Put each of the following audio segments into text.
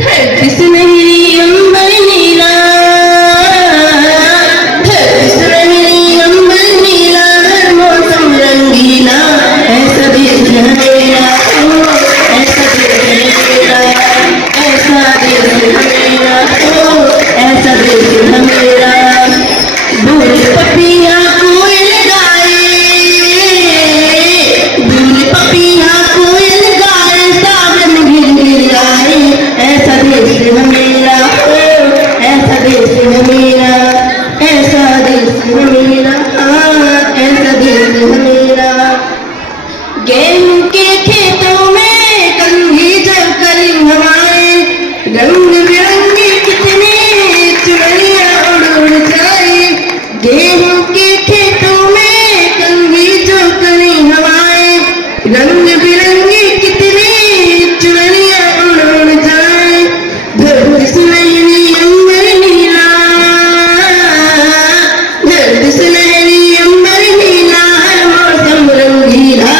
धरती सुनहरी अंबर नीला, धरती सुनहरी अंबर नीला, हर मौसम रंगीला, ऐसा देश है मेरा, ओ ऐसा देश है मेरा, ऐसा देश है मेरा, ओ ऐसा देश है मेरा। दूर पपिया कोयल गाए, दूर पपिया कोयल गाए, सावन घिर घिर आए, ऐसा देश है मेरा, ओ ऐसा देश है मेरा, ऐसा देश है मेरा, हाँ ऐसा देश है मेरा। गेहूं के खेतों में कंघी जब करी हवाएं, रंग बिरंगी कितने चुनरियां उड़ उड़ जाए। गेहूं के खेतों में कंघी जो करी हवाएं, रंग बिरंगी कितने चुनरियां उड़ उड़ जाए। धरती सुनहरी अंबर नीला, धरती सुनहरी अंबर नीला, हर मौसम रंगीला,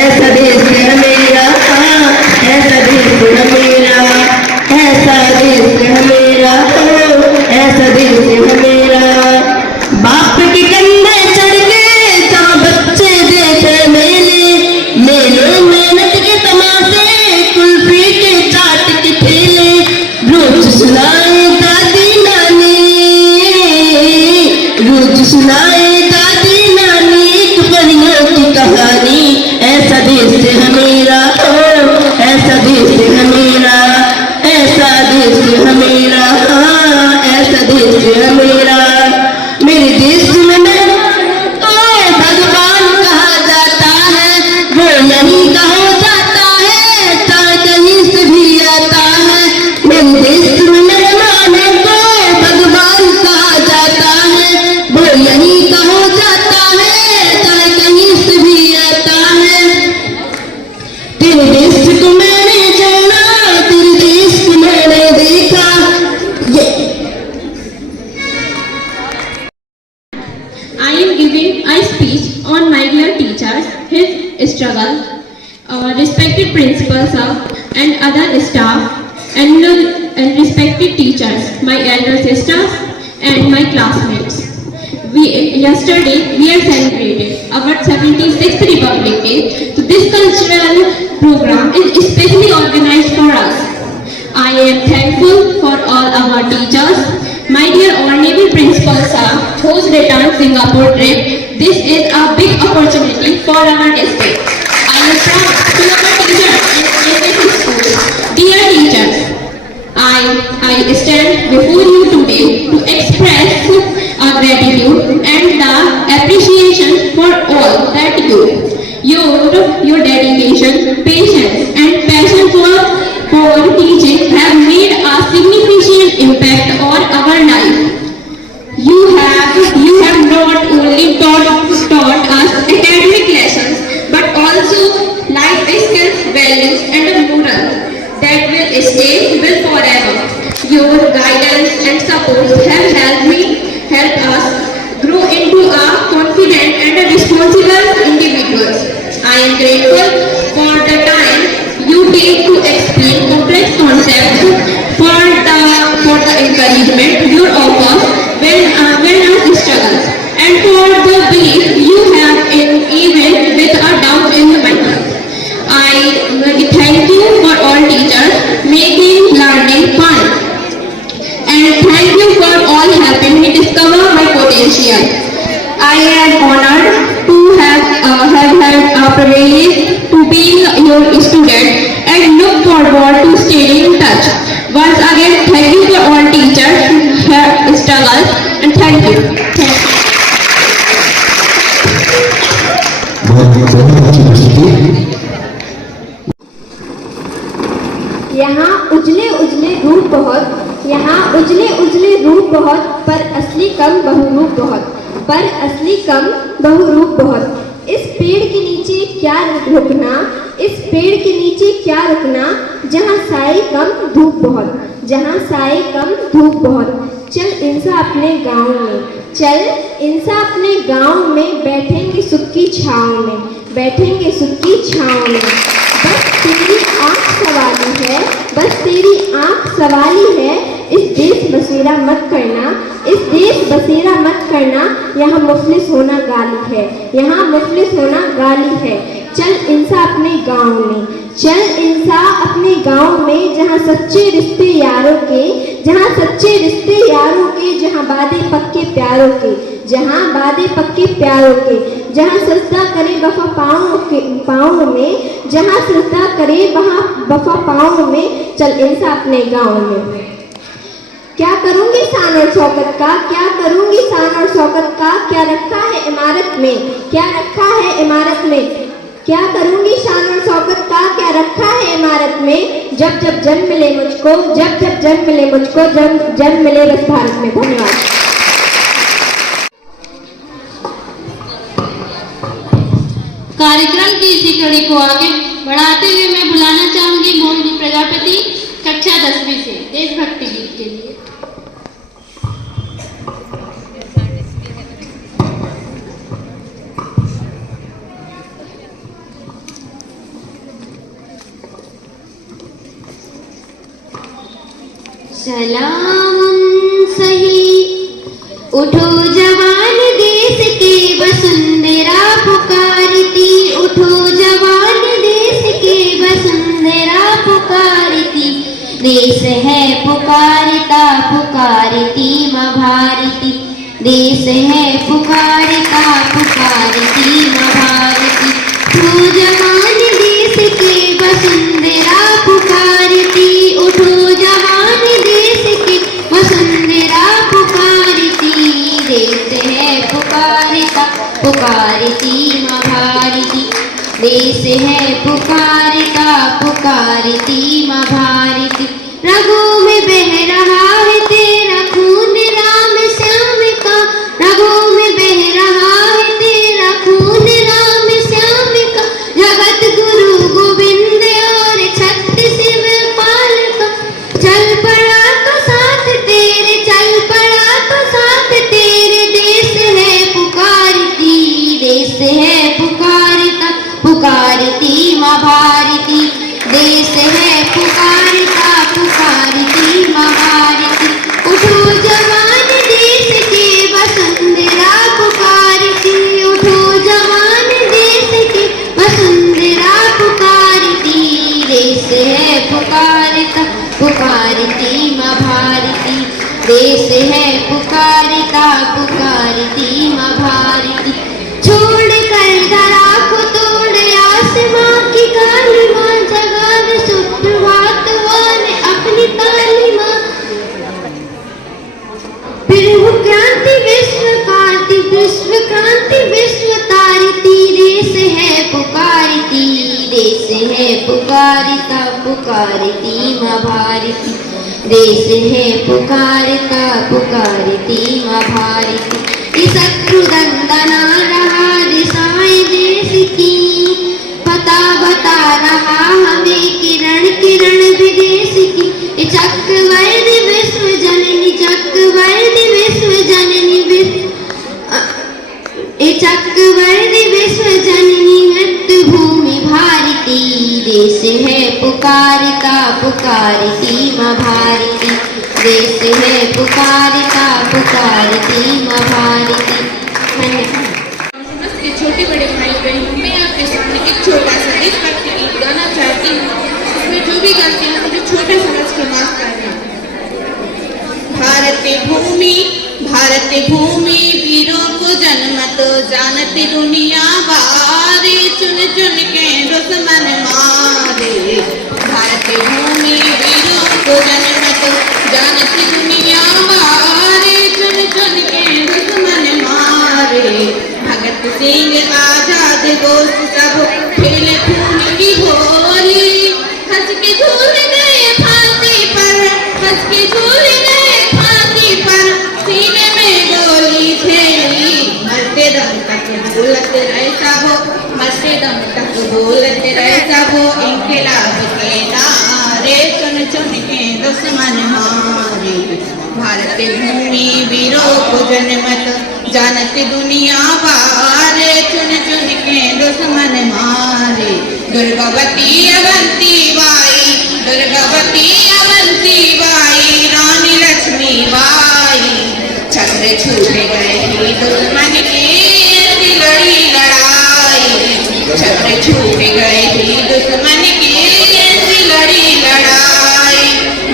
ऐसा देश है मेरा, हाँ ऐसा देश है मेरा, ऐसा देश है मेरा, ओ ऐसा देश है मेरा। बाप के कंधे चढ़ के जहाँ बच्चे देखे मेले, मेले मेहनत के तमाशे, कुल्फी के चाट के ठेले, रोज सुनाए दादी नानी, रोज सुनाए दादी नानी एक परियों की कहानी, ऐसा देश है मेरा, ओ ऐसा देश है मेरा, ऐसा देश है मेरा, हाँ ऐसा देश है मेरा। मेरे देश में भगवान कहा जाता है, वो यही कहा जाता है, चाहे कहीं से भी आता है। मेरे देश में मेहमान है तो भगवान कहा जाता है, वो यही कहा जाता है, चाहे कहीं से भी आता है। तेरे देश को मैंने जाना, तेरे देश को मैंने देखा, I am giving a speech on my dear teachers, his struggle, respected principals and other staff and respected teachers, my elder sisters and my classmates. Yesterday we have celebrated our 76th Republic Day. So this cultural program is especially organized for us. I am thankful for all our teachers, my dear honorable principals whose returned Singapore trip. This is a big opportunity for our district. I am proud to our teachers in every school. Dear teachers, I stand before you today to express our gratitude and the appreciation for all that your dedication, patience and passion for teaching have made a significant impact on our life. You have not only taught us academic lessons but also life skills, values and morals that will stay with forever. Your guidance and support have helped us grow into a confident and responsible individuals. I am grateful for the time you take to explain complex concepts, for the encouragement you offer when our struggles, and for the belief you have in even with a doubt in your mind. I thank you for all teachers making learning fun, and thank you for all helping me discover my potential. I am honored to have had a privilege to be your student and look forward to staying in touch. Once again, thank you for all teachers who have struggled, and thank you. यहाँ उजले उजले रूप बहुत, यहाँ उजले उजले रूप बहुत, पर असली कम बहुरूप बहुत, पर असली कम बहुरूप बहुत। इस पेड़ के नीचे क्या रुकना, इस पेड़ के नीचे क्या रुकना, जहाँ साए कम धूप बहुत, जहाँ साए कम धूप बहुत। चल इंसा अपने गांव में, चल इंसा अपने गांव में, बैठेंगे सुख की छाँव में, बैठेंगे सुख की छाँव में। बस तेरी आँख सवाली है, बस तेरी आंख सवाली है, इस देश बसेरा मत करना, इस देश बसेरा मत करना, यहाँ मुफलिस होना गाली है, यहाँ मुफलिस होना गाली है। चल इंसा अपने गांव में, चल इंसा अपने गांव में, जहाँ सच्चे रिश्ते यारों के, जहाँ सच्चे रिश्ते यारों के, जहाँ वादे पक्के प्यारों के, जहाँ वादे पक्के प्यारों के, जहाँ सजदा करे वफा पाँव में, जहाँ सजदा करे वहाँ वफा पाँव में, चल इंसा अपने गांव में। क्या करूंगी शान और शौकत का, क्या करूंगी शान और शौकत का, क्या रखा है इमारत में, क्या रखा है इमारत में, क्या करूंगी शान और शौकत का, क्या रखा है इमारत में। जब जब जन्म मिले मुझको, जब जब जन्म मिले मुझको, जन्म मिले बस भारत में। धन्यवाद। कार्यक्रम की इसी कड़ी को आगे बढ़ाते हुए मैं बुलाना चाहूंगी मोहिनी प्रजापति, कक्षा 10वीं से, देशभक्ति गीत के लिए। सलाम सही उठो जवान देश के वसुंधरा पुकारती, उठो जवान देश के वसुंधरा पुकारती, देश है पुकारता पुकारती माँ भारती, देश है पुकारता पुकारती माँ भारती। उठो जवान देश के वसुंधरा पुकारती, उठो जवान देश के वसुंधरा पुकारती, देश है पुकारता पुकारती माँ भारती, देश है पुकारता पुकारती माँ भारती। रगों में बह रहा है तेरा खून राम श्याम का, रगों में बह रहा है तेरा खून राम श्याम का, जगत गुरु गोविंद और छत्र शिवपाल का। चल पड़ा तो साथ तेरे, चल पड़ा तो साथ तेरे, देश है पुकारती, देश है पुकारता पुकारती माँ भारती, देश है पुकारता पुकारती माँ भारती। उठो जवान देश के वसुंधरा पुकारती, उठो जवान देश के वसुंधरा पुकारती, देश है पुकारता पुकारती माँ भारती, देश है पुकारता पुकारती माँ भारती। छोड़ कर धरा को तोड़ आसमां की काली माँ, जगान सुप्रभात वान अपनी काली माँ। फिर क्रांति विश्व क्रांति, विश्व क्रांति विश्व तारती, देश है पुकारती, देश है पुकारता पुकारती माँ भारती, देश है पुकारता पुकारती माँ भारती। शत्रु दंदना रहा दिशाएं देश की, पता बता रहा हमें किरण किरण विदेश की। चक्रवर्ती विश्व जननी, चक्रवर्ती विश्व जननी, चक्रवर्ती विश्व जननी मृत्यु भूमि भारती, देश है पुकारता पुकारती माँ भारती, देश है पुकारता पुकारती माँ भारती। नमस्ते छोटे बड़े भाई बहनों, मैं आपके सामने एक छोटा सा देशभक्ति गीत गाना चाहती हूँ। इसमें जो भी गलती है मुझे छोटे समझ के माफ करना। भारत भूमि वीरों को जन्मत, जानती दुनिया बारे, चुन चुन के दुश्मन मारे। भारत भूमि वीरों को जन्मत, जानती दुनिया बारे, चुन चुन के दुश्मन मारे। भगत सिंह आजाद दोस्त सब खेले खून की होली, हंस के झूल गए फांसी पर, हंस के झूल गए फांसी पर, सीने में गोली खेली, मरते दम तक बोलते रहे सब, मरते दम तक बोलते रहे सब, इनकलाब के नारे, चुन चुन के दुश्मन मारे। भारत भूमि वीरों को जनमत, जानती दुनिया बारे, चुन चुन के दुश्मन मारे। दुर्गावती अवंती बाई दुर्गावती अवंती बाई रानी लक्ष्मी बाई छत्र छूट गए ही दुश्मन की ऐसी लड़ी लड़ाई छत्र छूट गए ही दुश्मन की ऐसी लड़ी लड़ाई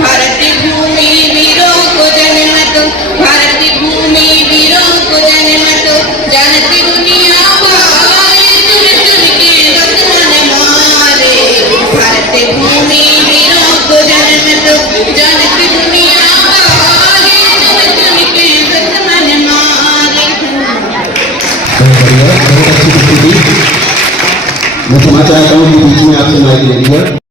भारत भूमि वीरों को जन्मत भारत भूमि वीरों को जन्मत जानती दुनिया भाई चुन चुन के दुश्मन मारे भारत भूमि वीरों को जन्मत जानती दुनिया भाई चुन चुन के दुश्मन मारे। बहुत बढ़िया, बहुत अच्छी प्रस्तुति। मैं क्षमा चाहता हूँ कि बीच में आपसे माइक ले लिया।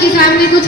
के सामने कुछ